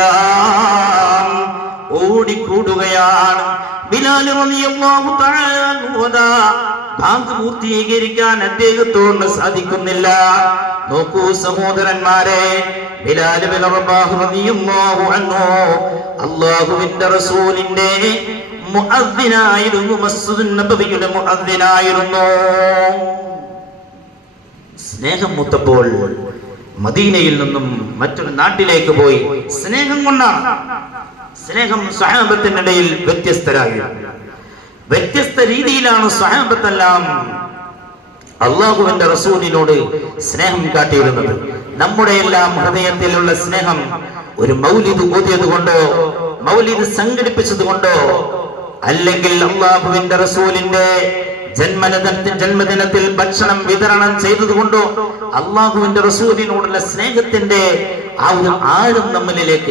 ആളുകളെല്ലാം ഓടിക്കൂടുകയാണ്. ബിലാൽ റളിയല്ലാഹു തആല അൻഹു ബാങ്ക് പൂർത്തീകരിക്കാൻ അദ്ദേഹത്തോട് സാധിക്കുന്നില്ല. നോക്കൂ സഹോദരന്മാരെ, ബിലാൽ ബിൻ റബാഹ് റളിയല്ലാഹു അൻഹു അല്ലാഹുവിന്റെ റസൂലിന്റെ മുഅദ്ദിനായിരുന്നു, മസ്ജിദുൻ നബവിയുടെ മുഅദ്ദിനായിരുന്നു. സ്നേഹം മൂത്തപ്പോൾ മദീനയിൽ നിന്നും മറ്റൊരു നാട്ടിലേക്ക് പോയി. സ്നേഹം കൊണ്ടാണ്. സ്നേഹം സ്വഹാബത്തിനിടയിൽ വ്യത്യസ്ത രീതിയിലാണ് സ്വഹാബത്തെല്ലാം അല്ലാഹുവിന്റെ റസൂലിനോട് സ്നേഹം കാട്ടിയിരുന്നത്. നമ്മുടെ എല്ലാം ഹൃദയത്തിലുള്ള സ്നേഹം ഒരു മൗലിദ് ഓതിയത് കൊണ്ടോ മൗലിദ് സംഘടിപ്പിച്ചത് കൊണ്ടോ അല്ലെങ്കിൽ അല്ലാഹുവിന്റെ റസൂലിന്റെ ജന്മദിനത്തിൽ ഭക്ഷണം വിതരണം ചെയ്തതുകൊണ്ടോ അല്ലാഹുവിന്റെ റസൂലിനോടുള്ള സ്നേഹത്തിന്റെ ആ ഒരു ആഴം നമ്മളിലേക്ക്